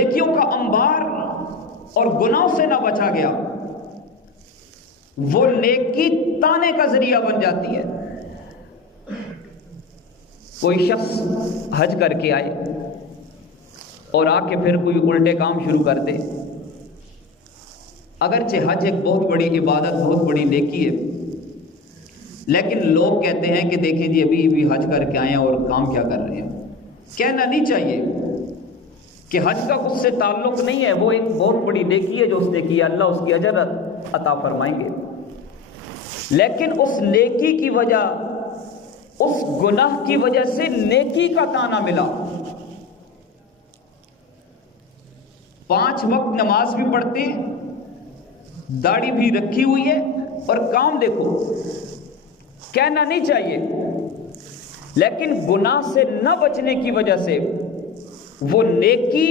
نیکیوں کا انبار اور گناہوں سے نہ بچا گیا، وہ نیکی تانے کا ذریعہ بن جاتی ہے۔ کوئی شخص حج کر کے آئے اور آ کے پھر کوئی الٹے کام شروع کر دے، اگرچہ حج ایک بہت بڑی عبادت، بہت بڑی نیکی ہے، لیکن لوگ کہتے ہیں کہ دیکھیں جی ابھی حج کر کے آئے ہیں اور کام کیا کر رہے ہیں۔ کہنا نہیں چاہیے کہ حج کا اس سے تعلق نہیں ہے، وہ ایک بہت بڑی نیکی ہے جو اس نے کی، اللہ اس کی اجر عطا فرمائیں گے، لیکن اس نیکی کی وجہ، اس گناہ کی وجہ سے نیکی کا تانا ملا۔ 5 وقت نماز بھی پڑھتے ہیں، داڑھی بھی رکھی ہوئی ہے، اور کام دیکھو، کہنا نہیں چاہیے، لیکن گناہ سے نہ بچنے کی وجہ سے وہ نیکی